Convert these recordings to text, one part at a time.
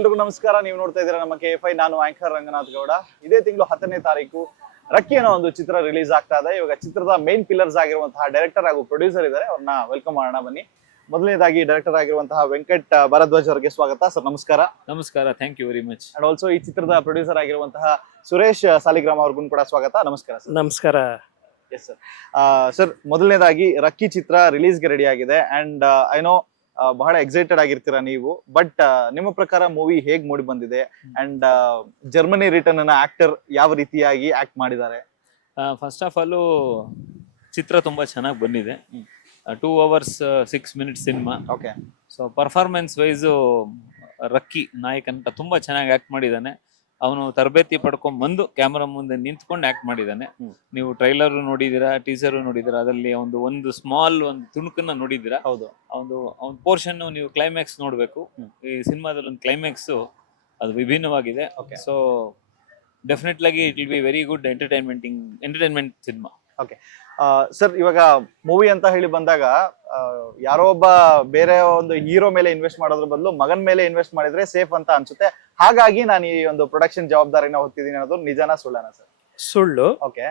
ಎಲ್ರಿಗೂ ನಮಸ್ಕಾರ. ನೀವು ನೋಡ್ತಾ ಇದ್ದೀರಾ ನಮ್ಮ KFI. ನಾನು ಆಂಕರ್ ರಂಗನಾಥ್ ಗೌಡ. ಇದೇ ತಿಂಗಳು 10ನೇ ತಾರೀಕು ರಕ್ಕಿ ಅನ್ನೋ ಒಂದು ಚಿತ್ರ ರಿಲೀಸ್ ಆಗ್ತಾ ಇದೆ. ಇವಾಗ ಚಿತ್ರದ ಮೇನ್ ಪಿಲ್ಲರ್ಸ್ ಆಗಿರುವಂತಹ ಡೈರೆಕ್ಟರ್ ಹಾಗೂ ಪ್ರೊಡ್ಯೂಸರ್ ಇದ್ದಾರೆ, ಅವ್ರನ್ನ ವೆಲ್ಕಮ್ ಮಾಡೋಣ ಬನ್ನಿ. ಮೊದಲನೇದಾಗಿ ಡೈರೆಕ್ಟರ್ ಆಗಿರುವಂತಹ ವೆಂಕಟ್ ಭರದ್ವಾಜ್ ಅವರಿಗೆ ಸ್ವಾಗತ ಸರ್. ನಮಸ್ಕಾರ. ನಮಸ್ಕಾರ, thank you very much. And also ಈ ಚಿತ್ರದ ಪ್ರೊಡ್ಯೂಸರ್ ಆಗಿರುವಂತಹ ಸುರೇಶ್ ಸಾಲಿಗ್ರಾಮ ಅವ್ರಿಗೂ ಕೂಡ ಸ್ವಾಗತ. ನಮಸ್ಕಾರ ಸರ್. ನಮಸ್ಕಾರ. Yes sir. ಸರ್, ಮೊದಲನೇದಾಗಿ ರಕ್ಕಿ ಚಿತ್ರ ರಿಲೀಸ್ಗೆ ರೆಡಿ ಆಗಿದೆ ಅಂಡ್ ಐ ನೋ ಬಹಳ ಎಕ್ಸೈಟೆಡ್ ಆಗಿರ್ತೀರಾ ನೀವು. ಬಟ್ ನಿಮ್ಮ ಪ್ರಕಾರ ಮೂವಿ ಹೇಗ್ ಮೂಡಿ ಬಂದಿದೆ ಅಂಡ್ ಜರ್ಮನಿ ರಿಟರ್ನ್ ನ ಆಕ್ಟರ್ ಯಾವ ರೀತಿಯಾಗಿ ಆಕ್ಟ್ ಮಾಡಿದ್ದಾರೆ? ಫಸ್ಟ್ ಆಫ್ ಆಲ್ ಚಿತ್ರ ತುಂಬಾ ಚೆನ್ನಾಗಿ ಬಂದಿದೆ. 2 hours 6 minutes cinema. Okay. So performance wise Rakki ನಾಯಕಂತ ತುಂಬಾ ಚೆನ್ನಾಗಿ ಆಕ್ಟ್ ಮಾಡಿದ್ದಾನೆ. ಅವನು ತರಬೇತಿ ಪಡ್ಕೊಂಡ್ ಬಂದು ಕ್ಯಾಮರಾ ಮುಂದೆ ನಿಂತ್ಕೊಂಡು ಆಕ್ಟ್ ಮಾಡಿದ್ದಾನೆ. ನೀವು ಟ್ರೈಲರ್ ನೋಡಿದೀರಾ, ಟೀಸರ್ ನೋಡಿದೀರಾ, ಅದರಲ್ಲಿ ಒಂದು ಸ್ಮಾಲ್ ಒಂದು ತುಣುಕನ್ನ ನೋಡಿದೀರಾ. ಹೌದು. ಅವ್ನ ಪೋರ್ಷನ್ ನೀವು ಕ್ಲೈಮ್ಯಾಕ್ಸ್ ನೋಡ್ಬೇಕು. ಈ ಸಿನಿಮಾದಲ್ಲಿ ಒಂದು ಕ್ಲೈಮ್ಯಾಕ್ಸ್ ಅದು ವಿಭಿನ್ನವಾಗಿದೆ. ಸೊ ಡೆಫಿನೆಟ್ಲಾಗಿ it will be very good entertainment cinema. Okay sir, ಇವಾಗ ಮೂವಿ ಅಂತ ಹೇಳಿ ಬಂದಾಗ ಯಾರೋ ಒಬ್ಬ ಬೇರೆ ಒಂದು ಹೀರೋ ಮೇಲೆ ಇನ್ವೆಸ್ಟ್ ಮಾಡೋದ್ರ ಬದಲು ಮಗನ್ ಮೇಲೆ ಇನ್ವೆಸ್ಟ್ ಮಾಡಿದ್ರೆ ಸೇಫ್ ಅಂತ ಅನ್ಸುತ್ತೆ. ಹಾಗಾಗಿ ನಾನು ಈ ಒಂದು ಪ್ರೊಡಕ್ಷನ್ ಜವಾಬ್ದಾರಿನ ಹೊತ್ತಿದ್ದೀನಿ ಅನ್ನೋದು ನಿಜಾನ ಸುಳ್ಳನ ಸರ್? ಸುಳ್ಳು. ಓಕೆ.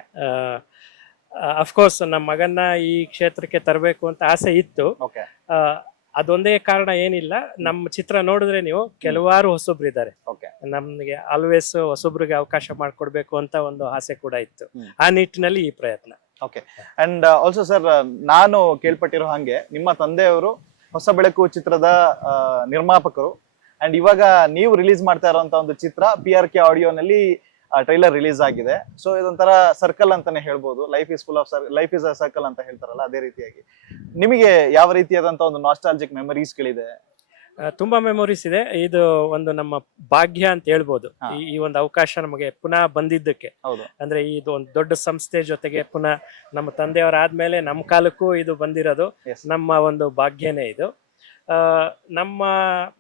ಅಫ್ಕೋರ್ಸ್ ನಮ್ಮ ಮಗನ್ನ ಈ ಕ್ಷೇತ್ರಕ್ಕೆ ತರಬೇಕು ಅಂತ ಆಸೆ ಇತ್ತು. ಓಕೆ. ಅದೊಂದೇ ಕಾರಣ ಏನಿಲ್ಲ. ನಮ್ಮ ಚಿತ್ರ ನೋಡಿದ್ರೆ ನೀವು ಕೆಲವಾರು ಹೊಸಬ್ರು ಇದ್ದಾರೆ. ಓಕೆ. ನಮ್ಗೆ ಆಲ್ವೇಸ್ ಹೊಸಬ್ರಿಗೆ ಅವಕಾಶ ಮಾಡ್ಕೊಡ್ಬೇಕು ಅಂತ ಒಂದು ಆಸೆ ಕೂಡ ಇತ್ತು. ಆ ನಿಟ್ಟಿನಲ್ಲಿ ಈ ಪ್ರಯತ್ನ. ಓಕೆ. ಅಂಡ್ ಆಲ್ಸೋ ಸರ್, ನಾನು ಕೇಳ್ಪಟ್ಟಿರೋ ಹಾಗೆ ನಿಮ್ಮ ತಂದೆಯವರು ಹೊಸ ಬೆಳಕು ಚಿತ್ರದ ನಿರ್ಮಾಪಕರು ಅಂಡ್ ಇವಾಗ ನೀವು ರಿಲೀಸ್ ಮಾಡ್ತಾ ಇರುವಂತ ಒಂದು ಚಿತ್ರ PRK ಆಡಿಯೋನಲ್ಲಿ ಟ್ರೈಲರ್ ರಿಲೀಸ್ ಆಗಿದೆ. ಸೊ ಇದೊಂಥರ ಸರ್ಕಲ್ ಅಂತಾನೆ ಹೇಳ್ಬೋದು. ಲೈಫ್ ಇಸ್ ಅ ಸರ್ಕಲ್ ಅಂತ ಹೇಳ್ತಾರಲ್ಲ, ಅದೇ ರೀತಿಯಾಗಿ ನಿಮಗೆ ಯಾವ ರೀತಿಯಾದಂತ ಒಂದು ನಾಸ್ಟಾಲಜಿಕ್ ಮೆಮರೀಸ್ಗಳಿದೆ? ತುಂಬಾ ಮೆಮೊರೀಸ್ ಇದೆ. ಇದು ಒಂದು ನಮ್ಮ ಭಾಗ್ಯ ಅಂತ ಹೇಳ್ಬೋದು. ಈ ಒಂದು ಅವಕಾಶ ನಮಗೆ ಪುನಃ ಬಂದಿದ್ದಕ್ಕೆ. ಹೌದು. ಅಂದ್ರೆ ಇದು ಒಂದು ದೊಡ್ಡ ಸಂಸ್ಥೆ ಜೊತೆಗೆ ಪುನಃ ನಮ್ಮ ತಂದೆಯವರ ಆದ್ಮೇಲೆ ನಮ್ಮ ಕಾಲಕ್ಕೂ ಇದು ಬಂದಿರೋದು ನಮ್ಮ ಒಂದು ಭಾಗ್ಯನೇ ಇದು. ನಮ್ಮ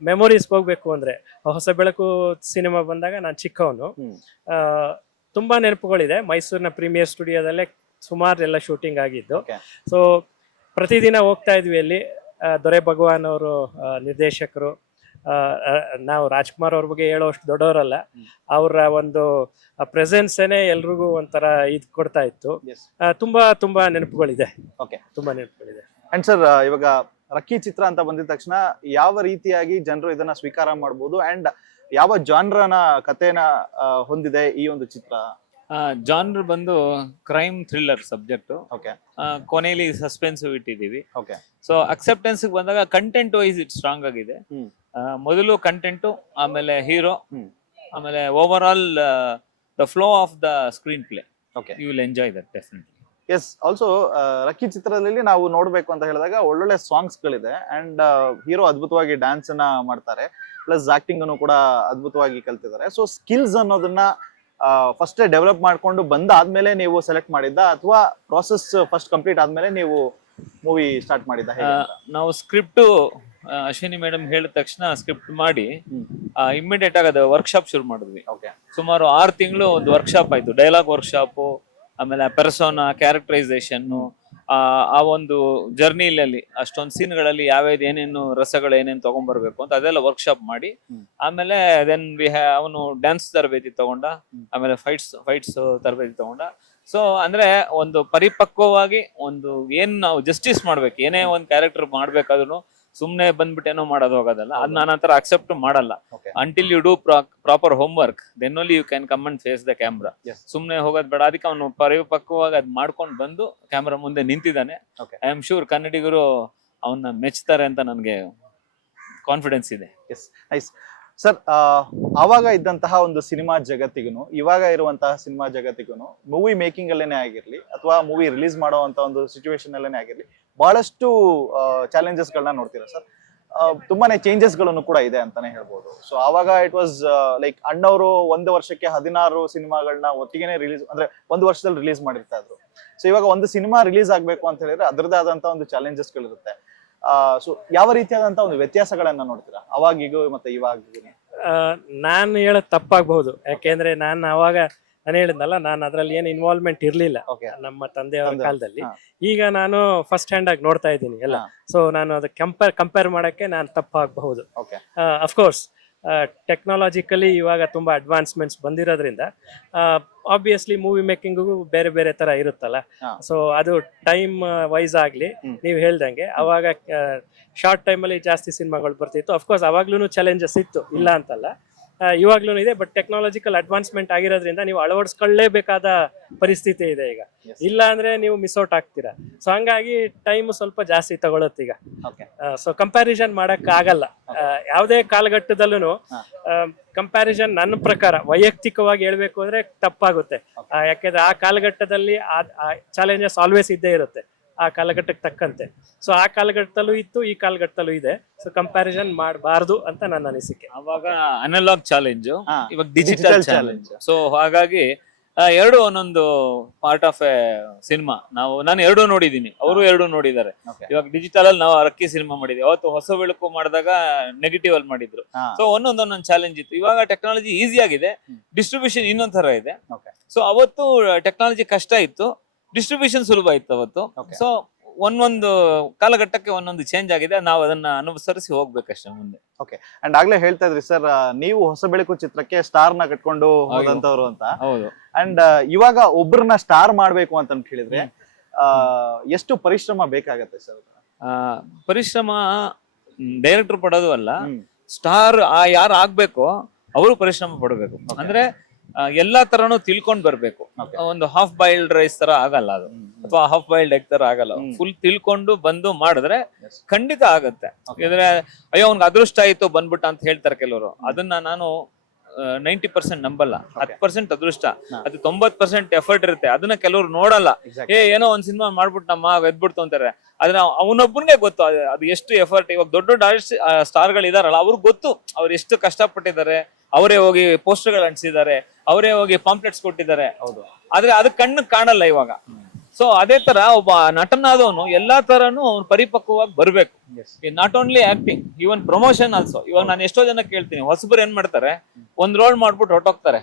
ಮೆಮೊರೀಸ್ ಹೋಗ್ಬೇಕು ಅಂದ್ರೆ ಹೊಸ ಬೆಳಕು ಸಿನಿಮಾ ಬಂದಾಗ ನಾನು ಚಿಕ್ಕವನು. ತುಂಬಾ ನೆನಪುಗಳಿದೆ. ಮೈಸೂರಿನ ಪ್ರೀಮಿಯರ್ ಸ್ಟುಡಿಯೋದಲ್ಲೇ ಸುಮಾರು ಎಲ್ಲ ಶೂಟಿಂಗ್ ಆಗಿದ್ದು. ಸೊ ಪ್ರತಿದಿನ ಹೋಗ್ತಾ ಇದ್ವಿ ಅಲ್ಲಿ. ದೊರೆ ಭಗವಾನ್ ಅವರು ನಿರ್ದೇಶಕರು. ನಾವು ರಾಜ್ಕುಮಾರ್ ಅವ್ರ ಬಗ್ಗೆ ಹೇಳೋಷ್ಟು ದೊಡ್ಡವರಲ್ಲ. ಅವರ ಒಂದು ಪ್ರೆಸೆನ್ಸೇನೆ ಎಲ್ರಿಗೂ ಒಂಥರ ಇದು ಕೊಡ್ತಾ ಇತ್ತು. ತುಂಬಾ ನೆನಪುಗಳಿದೆ. ಓಕೆ. ತುಂಬಾ ನೆನಪುಗಳಿದೆ. ಅಂಡ್ ಸರ್, ಇವಾಗ ರಕ್ಕಿ ಚಿತ್ರ ಅಂತ ಬಂದಿದ ತಕ್ಷಣ ಯಾವ ರೀತಿಯಾಗಿ ಜನರು ಇದನ್ನ ಸ್ವೀಕಾರ ಮಾಡಬಹುದು ಅಂಡ್ ಯಾವ ಜಾನ್ರನ ಕಥೆನ ಹೊಂದಿದೆ ಈ ಒಂದು ಚಿತ್ರ? ಜಾನ್ರ್ ಬಂದು ಕ್ರೈಮ್ ಥ್ರಿಲ್ಲರ್ ಸಬ್ಜೆಕ್ಟ್. ಓಕೆ. ಕೊನೆಯಲ್ಲಿ ಸಸ್ಪೆನ್ಸ್ ಇಟ್ಟಿದೀವಿ. ಓಕೆ. ಸೊ ಅಕ್ಸೆಪ್ಟೆನ್ಸ್ ಬಂದಾಗ ಕಂಟೆಂಟ್ ವೈಸ್ ಇಟ್ ಸ್ಟ್ರಾಂಗ್ ಆಗಿದೆ. ಮೊದಲು ಕಂಟೆಂಟ್, ಆಮೇಲೆ ಹೀರೋ, ಆಮೇಲೆ over all the flow of the screenplay. Okay. You will enjoy that definitely. Yes. Also Rakki ಚಿತ್ರದಲ್ಲಿ ನಾವು ನೋಡ್ಬೇಕು ಅಂತ ಹೇಳಿದಾಗ ಒಳ್ಳೊಳ್ಳೆ ಸಾಂಗ್ಸ್ ಗಳಿದೆ ಅಂಡ್ ಹೀರೋ ಅದ್ಭುತವಾಗಿ ಡ್ಯಾನ್ಸ್ ಅನ್ನ ಮಾಡ್ತಾರೆ, ಪ್ಲಸ್ ಆಕ್ಟಿಂಗ್ ಅನ್ನು ಕೂಡ ಅದ್ಭುತವಾಗಿ ಕಲ್ತಿದ್ದಾರೆ. ಸೊ ಸ್ಕಿಲ್ಸ್ ಅನ್ನೋದನ್ನ ಫಸ್ಟ್ ಡೆವಲಪ್ ಮಾಡ್ಕೊಂಡು ಬಂದಾದ್ಮೇಲೆ ನೀವು ಸೆಲೆಕ್ಟ್ ಮಾಡಿದ್ದ ಅಥವಾ ಪ್ರಾಸೆಸ್ ಫಸ್ಟ್ ಕಂಪ್ಲೀಟ್ ಆದ್ಮೇಲೆ ನೀವು ಮೂವಿ ಸ್ಟಾರ್ಟ್ ಮಾಡಿದ್ದ? ನಾವು ಸ್ಕ್ರಿಪ್ಟ್ ಅಶ್ವಿನಿ ಮೇಡಮ್ ಹೇಳಿದ ತಕ್ಷಣ ಸ್ಕ್ರಿಪ್ಟ್ ಮಾಡಿ ಇಮಿಡಿಯೇಟ್ ಆಗಿ ಅದು ವರ್ಕ್ಶಾಪ್ ಶುರು ಮಾಡಿದ್ವಿ. ಓಕೆ. ಸುಮಾರು 6 ತಿಂಗಳು ಒಂದು ವರ್ಕ್ಶಾಪ್ ಆಯ್ತು. ಡೈಲಾಗ್ ವರ್ಕ್ಶಾಪ್, ಆಮೇಲೆ ಪರ್ಸೋನಾ, ಕ್ಯಾರೆಕ್ಟರೈಸೇಷನ್, ಆ ಒಂದು ಜರ್ನಿಲಲ್ಲಿ ಅಷ್ಟೊಂದು ಸೀನ್ಗಳಲ್ಲಿ ಯಾವ್ಯಾವ್ದು ಏನೇನು ರಸಗಳು ಏನೇನು ತಗೊಂಡ್ಬರ್ಬೇಕು ಅಂತ ಅದೆಲ್ಲ ವರ್ಕ್ಶಾಪ್ ಮಾಡಿ, ಆಮೇಲೆ ದೆನ್ ಅವನು ಡ್ಯಾನ್ಸ್ ತರಬೇತಿ ತಗೊಂಡ, ಆಮೇಲೆ ಫೈಟ್ಸ್ ತರಬೇತಿ ತಗೊಂಡ. ಸೊ ಅಂದ್ರೆ ಒಂದು ಪರಿಪಕ್ವವಾಗಿ ಒಂದು ಏನ್ ನಾವು ಜಸ್ಟಿಸ್ ಮಾಡ್ಬೇಕು, ಏನೇ ಒಂದು ಕ್ಯಾರೆಕ್ಟರ್ ಮಾಡ್ಬೇಕಾದ್ರೂ ಸುಮ್ನೆ ಬಂದ್ಬಿಟ್ಟು ಏನೋ ಮಾಡೋದು ಹೋಗೋದಲ್ಲ. ಅದ್ ನಾನು ಆತರ ಅಕ್ಸೆಪ್ಟ್ ಮಾಡಲ್ಲ. Until you do proper homework, then only you can come and face the camera. ಸುಮ್ನೆ ಹೋಗೋದ್ ಬೇಡ. ಅದಕ್ಕೆ ಅವನು ಪರಿಪಕ್ವವಾಗಿ ಅದ್ ಮಾಡ್ಕೊಂಡು ಬಂದು ಕ್ಯಾಮ್ರಾ ಮುಂದೆ ನಿಂತಿದ್ದಾನೆ. ಐ ಆಮ್ ಶೂರ್ ಕನ್ನಡಿಗರು ಅವನ್ನ ಮೆಚ್ತಾರೆ ಅಂತ ನನಗೆ ಕಾನ್ಫಿಡೆನ್ಸ್ ಇದೆ. ಸರ್, ಆವಾಗ ಇದ್ದಂತಹ ಒಂದು ಸಿನಿಮಾ ಜಗತ್ತಿಗೂ ಇವಾಗ ಇರುವಂತಹ ಸಿನಿಮಾ ಜಗತ್ತಿಗೂ ಮೂವಿ ಮೇಕಿಂಗ್ ಅಲ್ಲೇನೆ ಆಗಿರ್ಲಿ ಅಥವಾ ಮೂವಿ ರಿಲೀಸ್ ಮಾಡುವಂತ ಒಂದು ಸಿಚುವೇಶನ್ ಅಲ್ಲೇನೆ ಆಗಿರ್ಲಿ ಬಹಳಷ್ಟು ಚಾಲೆಂಜಸ್ ಗಳನ್ನ ನೋಡ್ತೀರಾ ಸರ್. ತುಂಬಾನೇ ಚೇಂಜಸ್ ಗಳನ್ನು ಕೂಡ ಇದೆ ಅಂತಾನೆ ಹೇಳ್ಬೋದು. ಸೊ ಆವಾಗ ಇಟ್ ವಾಸ್ ಲೈಕ್ ಅಣ್ಣವರು 1 ವರ್ಷಕ್ಕೆ 16 ಸಿನಿಮಾಗಳನ್ನ ಒಟ್ಟಿಗೆನೆ ರಿಲೀಸ್, ಅಂದ್ರೆ 1 ವರ್ಷದಲ್ಲಿ ರಿಲೀಸ್ ಮಾಡಿರ್ತಾ ಇದ್ರು. ಸೊ ಇವಾಗ ಒಂದು ಸಿನಿಮಾ ರಿಲೀಸ್ ಆಗ್ಬೇಕು ಅಂತ ಹೇಳಿದ್ರೆ ಅದರದೇ ಆದಂತ ಒಂದು ಚಾಲೆಂಜಸ್ ಗಳಿರುತ್ತೆ. ಸೊ ಯಾವ ರೀತಿಯಾದಂತ ಒಂದು ವ್ಯತ್ಯಾಸಗಳನ್ನ ನೋಡ್ತೀರಾ ಅವಾಗಿಗೂ ಮತ್ತೆ ಇವಾಗ? ನಾನು ಹೇಳೋದು ತಪ್ಪಾಗಬಹುದು. ಯಾಕೆಂದ್ರೆ ನಾನು ಅವಾಗ ನಾನು ಹೇಳಿದ್ನಲ್ಲ, ನಾನು ಅದ್ರಲ್ಲಿ ಏನು ಇನ್ವಾಲ್ವ್ಮೆಂಟ್ ಇರ್ಲಿಲ್ಲ ನಮ್ಮ ತಂದೆಯವರ ಕಾಲದಲ್ಲಿ. ಈಗ ನಾನು ಫಸ್ಟ್ ಹ್ಯಾಂಡ್ ಆಗಿ ನೋಡ್ತಾ ಇದ್ದೀನಿ ಎಲ್ಲ. ಸೊ ನಾನು ಅದು ಕಂಪೇರ್ ಮಾಡಕ್ಕೆ ನಾನು ತಪ್ಪಾಗಬಹುದು. ಅಫ್ಕೋರ್ಸ್ ಟೆಕ್ನಾಲಜಿಕಲಿ ಇವಾಗ ತುಂಬ ಅಡ್ವಾನ್ಸ್ಮೆಂಟ್ಸ್ ಬಂದಿರೋದ್ರಿಂದ ಆಬ್ವಿಯಸ್ಲಿ ಮೂವಿ ಮೇಕಿಂಗು ಬೇರೆ ಬೇರೆ ಥರ ಇರುತ್ತಲ್ಲ. ಹಾ. ಸೊ ಅದು ಟೈಮ್ ವೈಸ್ ಆಗಲಿ ಹ್ಮ್. ನೀವು ಹೇಳ್ದಂಗೆ ಅವಾಗ ಶಾರ್ಟ್ ಟೈಮಲ್ಲಿ ಜಾಸ್ತಿ ಸಿನಿಮಾಗಳು ಬರ್ತಿತ್ತು. ಅಫ್ಕೋರ್ಸ್ ಅವಾಗ್ಲೂ ಚಾಲೆಂಜಸ್ ಇತ್ತು, ಇಲ್ಲ ಅಂತಲ್ಲ, ಇವಾಗ್ಲೂ ಇದೆ. ಬಟ್ ಟೆಕ್ನಾಲಜಿಕಲ್ ಅಡ್ವಾನ್ಸ್ಮೆಂಟ್ ಆಗಿರೋದ್ರಿಂದ ನೀವು ಅಳವಡಿಸ್ಕೊಳ್ಳೇಬೇಕಾದ ಪರಿಸ್ಥಿತಿ ಇದೆ ಈಗ. Yes. ಇಲ್ಲ ಅಂದ್ರೆ ನೀವು ಮಿಸ್ ಔಟ್ ಆಗ್ತೀರಾ. ಸೊ ಹಂಗಾಗಿ ಟೈಮ್ ಸ್ವಲ್ಪ ಜಾಸ್ತಿ ತಗೊಳುತ್ತೆ ಈಗ. ಓಕೆ. ಸೊ ಕಂಪ್ಯಾರಿಸನ್ ಮಾಡಕ್ ಆಗಲ್ಲ. ಯಾವುದೇ ಕಾಲಘಟ್ಟದಲ್ಲೂ ಹಾ. ಕಂಪ್ಯಾರಿಸನ್ ನನ್ನ ಪ್ರಕಾರ ವೈಯಕ್ತಿಕವಾಗಿ ಹೇಳ್ಬೇಕು ಅಂದ್ರೆ ತಪ್ಪಾಗುತ್ತೆ. ಯಾಕೆಂದ್ರೆ ಆ ಕಾಲಘಟ್ಟದಲ್ಲಿ ಆ ಚಾಲೆಂಜಸ್ ಆಲ್ವೇಸ್ ಇದ್ದೇ ಇರುತ್ತೆ, ಆ ಕಾಲಘಟ್ಟಕ್ಕೆ ತಕ್ಕಂತೆ. ಸೊ ಆ ಕಾಲಘಟ್ಟದಲ್ಲೂ ಇತ್ತು, ಈ ಕಾಲಘಟ್ಟದಲ್ಲೂ ಇದೆ. ಸೊ ಕಂಪ್ಯಾರಿಸನ್ ಮಾಡಬಾರ್ದು ಅಂತ ನನ್ನ ಅನಿಸಿಕೆ. ಅವಾಗ ಅನಲಾಗ್ ಚಾಲೆಂಜ್, ಹಾ. ಇವಾಗ Digital digital challenge. Challenge. So ಹಾಗಾಗಿ ಎರಡು ಒಂದೊಂದು ಪಾರ್ಟ್ ಆಫ್ ಎ ಸಿನಿಮಾ. ನಾನು ಎರಡು ನೋಡಿದೀನಿ, ಅವರು ಎರಡು ನೋಡಿದ್ದಾರೆ. Okay. ಇವಾಗ ಡಿಜಿಟಲ್ ಅಲ್ಲಿ ನಾವು ರಕ್ಕಿ ಸಿನಿಮಾ ಮಾಡಿದ್ವಿ, ಅವತ್ತು ಹೊಸ ಬೆಳಕು ಮಾಡಿದಾಗ ನೆಗೆಟಿವ್ ಅಲ್ಲಿ ಮಾಡಿದ್ರು. ಹಾ. ಸೊ ಒಂದೊಂದು ಚಾಲೆಂಜ್ ಇತ್ತು. ಇವಾಗ ಟೆಕ್ನಾಲಜಿ ಈಸಿ ಆಗಿದೆ, ಡಿಸ್ಟ್ರಿಬ್ಯೂಷನ್ ಇನ್ನೊಂದ್ ತರ ಇದೆ. Okay. ಸೊ ಅವತ್ತು ಟೆಕ್ನಾಲಜಿ ಕಷ್ಟ ಇತ್ತು, ಡಿಸ್ಟ್ರಿಬ್ಯೂಷನ್ ಸುಲಭ ಇತ್ತು ಅವತ್ತು. Okay. ಸೊ ಒಂದೊಂದು ಕಾಲಘಟ್ಟಕ್ಕೆ ಒಂದೊಂದು ಚೇಂಜ್ ಆಗಿದೆ, ನಾವು ಅದನ್ನ ಅನುಸರಿಸಿ ಹೋಗ್ಬೇಕಷ್ಟೇ ಮುಂದೆ. ಅಂಡ್ ಆಗ್ಲೇ ಹೇಳ್ತಾ ಇದ್ರಿ ಸರ್, ನೀವು ಹೊಸ ಬೆಳಕು ಚಿತ್ರಕ್ಕೆ ಸ್ಟಾರ್ ನ ಕಟ್ಕೊಂಡು ಹೋದಂತವ್ರು ಅಂತ. ಹೌದು. ಅಂಡ್ ಇವಾಗ ಒಬ್ರನ್ನ ಸ್ಟಾರ್ ಮಾಡ್ಬೇಕು ಅಂತ ಹೇಳಿದ್ರೆ ಎಷ್ಟು ಪರಿಶ್ರಮ ಬೇಕಾಗತ್ತೆ ಸರ್? ಪರಿಶ್ರಮ ಡೈರೆಕ್ಟರ್ ಪಡೋದು ಅಲ್ಲ, ಹ್ಮ್. ಸ್ಟಾರ್ ಯಾರು ಆಗ್ಬೇಕೋ ಅವರು ಪರಿಶ್ರಮ ಪಡಬೇಕು. ಅಂದ್ರೆ ಎಲ್ಲಾ ತರನು ತಿಳ್ಕೊಂಡ್ ಬರ್ಬೇಕು. Okay. ಒಂದು ಹಾಫ್ ಬಾಯ್ಲ್ಡ್ ರೈಸ್ ತರ ಆಗಲ್ಲ ಅದು, ಅಥವಾ ಹಾಫ್ ಬಾಯ್ಲ್ಡ್ ಎಗ್ ತರ ಆಗಲ್ಲ. ಫುಲ್ ತಿಳ್ಕೊಂಡು ಬಂದು ಮಾಡಿದ್ರೆ Yes. ಖಂಡಿತ ಆಗತ್ತೆ. Okay. ಯಾಕಂದ್ರೆ ಅಯ್ಯೋ ಅವ್ನ್ಗೆ ಅದೃಷ್ಟ ಆಯ್ತು ಬಂದ್ಬಿಟ್ಟ ಅಂತ ಹೇಳ್ತಾರೆ ಕೆಲವರು. ಅದನ್ನ ನಾನು 90% ನಂಬಲ್ಲ. 10% ಅದೃಷ್ಟ, ಅದು 90% ಎಫರ್ಟ್ ಇರುತ್ತೆ. ಅದನ್ನ ಕೆಲವರು ನೋಡಲ್ಲ. Exactly. ಏನೋ ಒಂದ್ ಸಿನಿಮಾ ಮಾಡ್ಬಿಟ್ಟಮ್ಮ ಎದ್ಬಿಡ್ತು ಅಂತಾರೆ. ಆದ್ರೆ ಅವನೊಬ್ಬನಿಗೆ ಗೊತ್ತು ಅದು ಎಷ್ಟು ಎಫರ್ಟ್. ಇವಾಗ ದೊಡ್ಡ ದೊಡ್ಡ ಸ್ಟಾರ್ ಗಳು ಇದಾರಲ್ಲ, ಅವ್ರಿಗೆ ಗೊತ್ತು ಅವ್ರು ಎಷ್ಟು ಕಷ್ಟಪಟ್ಟಿದ್ದಾರೆ. ಅವರೇ ಹೋಗಿ ಪೋಸ್ಟರ್ ಗಳು ಅಂಟಿಸಿದ್ದಾರೆ, ಅವರೇ ಹೋಗಿ ಪಾಂಪ್ಲೆಟ್ಸ್ ಕೊಟ್ಟಿದ್ದಾರೆ. ಹೌದು. ಆದ್ರೆ ಅದು ಕಣ್ಣು ಕಾಣಲ್ಲ ಇವಾಗ. ಸೊ ಅದೇ ತರ ಒಬ್ಬ ನಟನಾದವನು ಎಲ್ಲಾ ತರನು ಅವ್ನು ಪರಿಪಕ್ವವಾಗಿ ಬರ್ಬೇಕು. Not only acting, even promotion also. ಇವಾಗ ನಾನು ಎಷ್ಟೋ ಜನ ಕೇಳ್ತೀನಿ, ಹೊಸಬರು ಏನ್ ಮಾಡ್ತಾರೆ, ಒಂದ್ ರೋಲ್ ಮಾಡ್ಬಿಟ್ಟು ಹೊರಟೋಗ್ತಾರೆ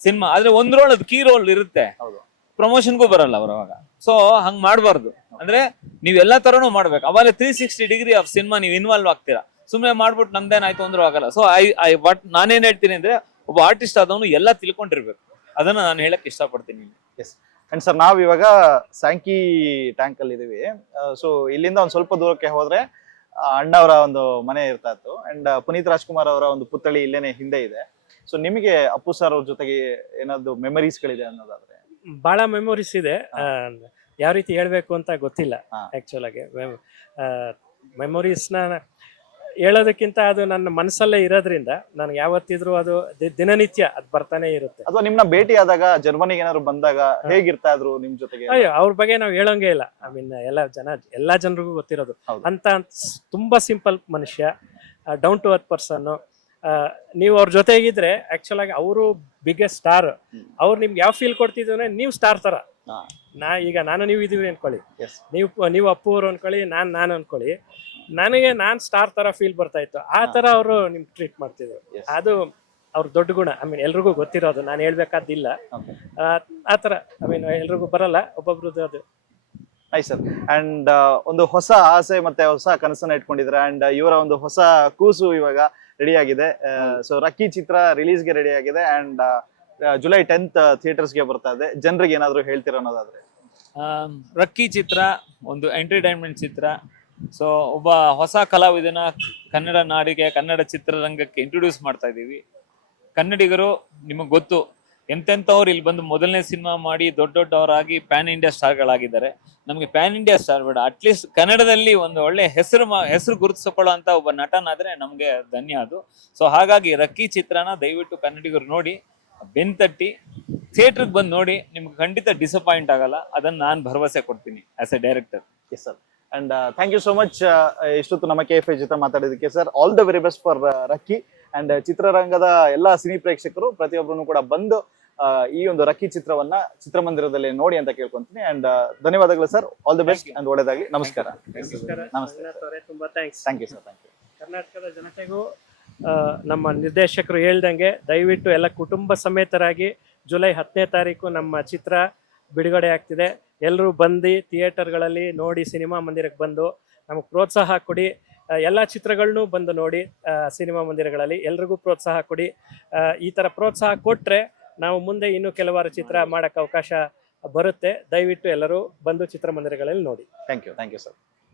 ಸಿನಿಮಾ. ಆದ್ರೆ ಒಂದ್ ರೋಲ್ ಅದು ಕೀ ರೋಲ್ ಇರುತ್ತೆ, ಹೌದು. ಪ್ರಮೋಷನ್ಗೂ ಬರಲ್ಲ ಅವ್ರು ಅವಾಗ. ಸೊ ಹಂಗ್ ಮಾಡ್ಬಾರ್ದು. ಅಂದ್ರೆ ನೀವ್ ಎಲ್ಲಾ ತರನು ಮಾಡ್ಬೇಕು. ಅವಾಗ 360 ಡಿಗ್ರಿ ಆಫ್ ಸಿನಿಮಾ ನೀವು ಇನ್ವಾಲ್ವ್ ಆಗ್ತೀರಾ. ಸುಮ್ನೆ ಮಾಡ್ಬಿಟ್ಟು ನಮ್ದೇನಾಯ್ತು ಅಂದ್ರೂ ಆಗಲ್ಲ. ಸೊ ಬಟ್ ನಾನೇನ್ ಹೇಳ್ತೀನಿ ಅಂದ್ರೆ, ಒಬ್ಬ ಆರ್ಟಿಸ್ಟ್ ಆದವನು ಎಲ್ಲ ತಿಳ್ಕೊಂಡಿರ್ಬೇಕು. ಅದನ್ನ ನಾನು ಹೇಳಕ್ ಇಷ್ಟಪಡ್ತೀನಿ. ಅಂಡ್ ಸರ್, ನಾವ್ ಇವಾಗ ಸ್ಯಾಂಕಿ ಟ್ಯಾಂಕ್ ಅಲ್ಲಿ ಇದೀವಿ. ಸೊ ಇಲ್ಲಿಂದ ಒಂದ್ ಸ್ವಲ್ಪ ದೂರಕ್ಕೆ ಹೋದ್ರೆ ಅಣ್ಣವರ ಒಂದು ಮನೆ ಇರ್ತಾ ಇತ್ತು. ಅಂಡ್ ಪುನೀತ್ ರಾಜ್ಕುಮಾರ್ ಅವರ ಒಂದು ಪುತ್ಥಳಿ ಇಲ್ಲೇನೆ ಹಿಂದೆ ಇದೆ. ಸೊ ನಿಮಗೆ ಅಪ್ಪು ಸರ್ ಅವ್ರ ಜೊತೆಗೆ ಏನಾದ್ರು ಮೆಮರೀಸ್ ಗಳಿದೆ ಅನ್ನೋದಾದ್ರೆ? ಬಹಳ ಮೆಮೊರೀಸ್ ಇದೆ. ಯಾವ ರೀತಿ ಹೇಳ್ಬೇಕು ಅಂತ ಗೊತ್ತಿಲ್ಲ ಹಾ. ಆಕ್ಚುಲ್ ಆಗಿ. ಮೆಮೊರೀಸ್ನ ಹೇಳೋದಕ್ಕಿಂತ ಅದು ನನ್ನ ಮನಸ್ಸಲ್ಲೇ ಇರೋದ್ರಿಂದ ನನಗೆ ಯಾವತ್ತಿದ್ರು ಅದು ದಿನನಿತ್ಯ ಅದು ಬರ್ತಾನೆ ಇರುತ್ತೆ. ಅಥವಾ ನಿಮ್ನ ಭೇಟಿ ಆದಾಗ ಜರ್ಮನಿಗೆ ಏನಾದ್ರು ಬಂದಾಗ ಹೇಗಿರ್ತಾ ಇದ್ರು ನಿಮ್ ಜೊತೆಗೆ? ಅಯ್ಯೋ, ಅವ್ರ ಬಗ್ಗೆ ನಾವು ಹೇಳೋಂಗೇ ಇಲ್ಲ. ಐ ಮೀನ್ ಎಲ್ಲಾ ಜನರಿಗೂ ಗೊತ್ತಿರೋದು. ಹೌದು. ಅಂತ ತುಂಬಾ ಸಿಂಪಲ್ ಮನುಷ್ಯ, ಡೌನ್ ಟು ಅರ್ತ್ ಪರ್ಸನ್. ನೀವು ಅವ್ರ ಜೊತೆಗಿದ್ರೆ ಆಕ್ಚುಲ್ ಆಗಿ ಅವರು ಬಿಗ್ಗೆಸ್ಟ್ ಸ್ಟಾರ್. ಅವ್ರು ನಿಮ್ಗೆ ಯಾವ ಫೀಲ್ ಕೊಡ್ತಿದ್ರು ಅಂದ್ರೆ, ನೀವು ಸ್ಟಾರ್ ತರ. ಈಗ ನೀವು ಇದೀವಿ ಅನ್ಕೊಳ್ಳಿ, Yes. ನೀವು ಅಪ್ಪು ಅವ್ರು ಅನ್ಕೊಳ್ಳಿ, ನಾನು ಅನ್ಕೊಳ್ಳಿ, ನನಗೆ ನಾನ್ ಸ್ಟಾರ್ ತರ ಫೀಲ್ ಬರ್ತಾ ಇತ್ತು. ಆ ತರ ಅವರು ನಿಮ್ಗೆ ಟ್ರೀಟ್ ಮಾಡ್ತಿದ್ರು. Yes. ಅದು ಅವ್ರ ದೊಡ್ಡ ಗುಣ. ಐ ಮೀನ್ ಎಲ್ರಿಗೂ ಗೊತ್ತಿರೋದು, ನಾನು ಹೇಳ್ಬೇಕಾದಿಲ್ಲ. Okay. ಆ ತರ ಐ ಮೀನ್ ಎಲ್ರಿಗೂ ಬರಲ್ಲ, ಒಬ್ಬೊಬ್ರದ್ದು ಅದು. Nice sir. ಅಂಡ್ ಒಂದು ಹೊಸ ಆಸೆ ಮತ್ತೆ ಹೊಸ ಕನಸನ್ನ ಇಟ್ಕೊಂಡಿದ್ರೆ. ಅಂಡ್ ಇವರ ಒಂದು ಹೊಸ ಕೂಸು ಇವಾಗ ರೆಡಿ ಆಗಿದೆ. ಸೊ ರಕ್ಕಿ ಚಿತ್ರ ರಿಲೀಸ್ಗೆ ರೆಡಿ ಆಗಿದೆ. ಅಂಡ್ ಜುಲೈ 10th ಥಿಯೇಟರ್ಸ್ಗೆ ಬರ್ತಾ ಇದೆ. ಜನರಿಗೆ ಏನಾದ್ರು ಹೇಳ್ತೀರಾ ಅನ್ನೋದಾದ್ರೆ? ರಕ್ಕಿ ಚಿತ್ರ ಒಂದು ಎಂಟರ್ಟೈನ್ಮೆಂಟ್ ಚಿತ್ರ. ಸೊ ಒಬ್ಬ ಹೊಸ ಕಲಾವಿದನ ಕನ್ನಡ ನಾಡಿಗೆ, ಕನ್ನಡ ಚಿತ್ರರಂಗಕ್ಕೆ ಇಂಟ್ರೊಡ್ಯೂಸ್ ಮಾಡ್ತಾ ಇದೀವಿ. ಕನ್ನಡಿಗರು ನಿಮಗೆ ಗೊತ್ತು, ಎಂತೆಂಥವ್ರು ಇಲ್ಲಿ ಬಂದು ಮೊದಲನೇ ಸಿನಿಮಾ ಮಾಡಿ ದೊಡ್ಡವರಾಗಿ ಪ್ಯಾನ್ ಇಂಡಿಯಾ ಸ್ಟಾರ್ಗಳಾಗಿದ್ದಾರೆ. ನಮಗೆ ಪ್ಯಾನ್ ಇಂಡಿಯಾ ಸ್ಟಾರ್ ಬೇಡ, ಅಟ್ಲೀಸ್ಟ್ ಕನ್ನಡದಲ್ಲಿ ಒಂದು ಒಳ್ಳೆ ಹೆಸರು ಗುರುತಿಸಿಕೊಳ್ಳೋ ಅಂತ ಒಬ್ಬ ನಟನಾದ್ರೆ ನಮಗೆ ಧನ್ಯ ಅದು. ಸೊ ಹಾಗಾಗಿ ರಕ್ಕಿ ಚಿತ್ರನ ದಯವಿಟ್ಟು ಕನ್ನಡಿಗರು ನೋಡಿ, ಬೆನ್ತಟ್ಟಿ ಥಿಯೇಟರ್ಗೆ ಬಂದು ನೋಡಿ. ನಿಮ್ಗೆ ಖಂಡಿತ ಡಿಸಪಾಯಿಂಟ್ ಆಗಲ್ಲ, ಅದನ್ನ ನಾನು ಭರವಸೆ ಕೊಡ್ತೀನಿ as a director. Yes sir. And thank you so much ಇಷ್ಟೊತ್ತು ನಮ್ಮ KFI ಜೊತೆ ಮಾತಾಡೋದಕ್ಕೆ sir. All the very best for Rakki. And ಚಿತ್ರರಂಗದ ಎಲ್ಲಾ ಸಿನಿ ಪ್ರೇಕ್ಷಕರು ಪ್ರತಿಯೊಬ್ಬರು ಕೂಡ ಬಂದು ಈ ಒಂದು ರಕ್ಕಿ ಚಿತ್ರವನ್ನ ಚಿತ್ರಮಂದಿರದಲ್ಲಿ ನೋಡಿ ಅಂತ ಕೇಳ್ಕೊಂತೀನಿ. ಅಂಡ್ ಧನ್ಯವಾದಗಳು sir. All the best and ಒಳ್ಳೆದಾಗ್ಲಿ. ನಮಸ್ಕಾರ. ನಮಸ್ತೆ. ತುಂಬಾ thanks. Thank you sir. Thank you. ಕರ್ನಾಟಕದ ಜನತೆಗೂ ನಮ್ಮ ನಿರ್ದೇಶಕರು ಹೇಳ್ದಂಗೆ ದಯವಿಟ್ಟು ಎಲ್ಲ ಕುಟುಂಬ ಸಮೇತರಾಗಿ ಜುಲೈ 10ನೇ ತಾರೀಕು ನಮ್ಮ ಚಿತ್ರ ಬಿಡುಗಡೆ ಆಗ್ತಿದೆ. ಎಲ್ಲರೂ ಬಂದು ಥಿಯೇಟರ್ಗಳಲ್ಲಿ ನೋಡಿ, ಸಿನಿಮಾ ಮಂದಿರಕ್ಕೆ ಬಂದು ನಮಗೆ ಪ್ರೋತ್ಸಾಹ ಕೊಡಿ. ಎಲ್ಲ ಚಿತ್ರಗಳನ್ನೂ ಬಂದು ನೋಡಿ ಸಿನಿಮಾ ಮಂದಿರಗಳಲ್ಲಿ. ಎಲ್ರಿಗೂ ಪ್ರೋತ್ಸಾಹ ಕೊಡಿ. ಈ ಥರ ಪ್ರೋತ್ಸಾಹ ಕೊಟ್ಟರೆ ನಾವು ಮುಂದೆ ಇನ್ನೂ ಕೆಲವಾರು ಚಿತ್ರ ಮಾಡೋಕ್ಕೆ ಅವಕಾಶ ಬರುತ್ತೆ. ದಯವಿಟ್ಟು ಎಲ್ಲರೂ ಬಂದು ಚಿತ್ರಮಂದಿರಗಳಲ್ಲಿ ನೋಡಿ. Thank you sir.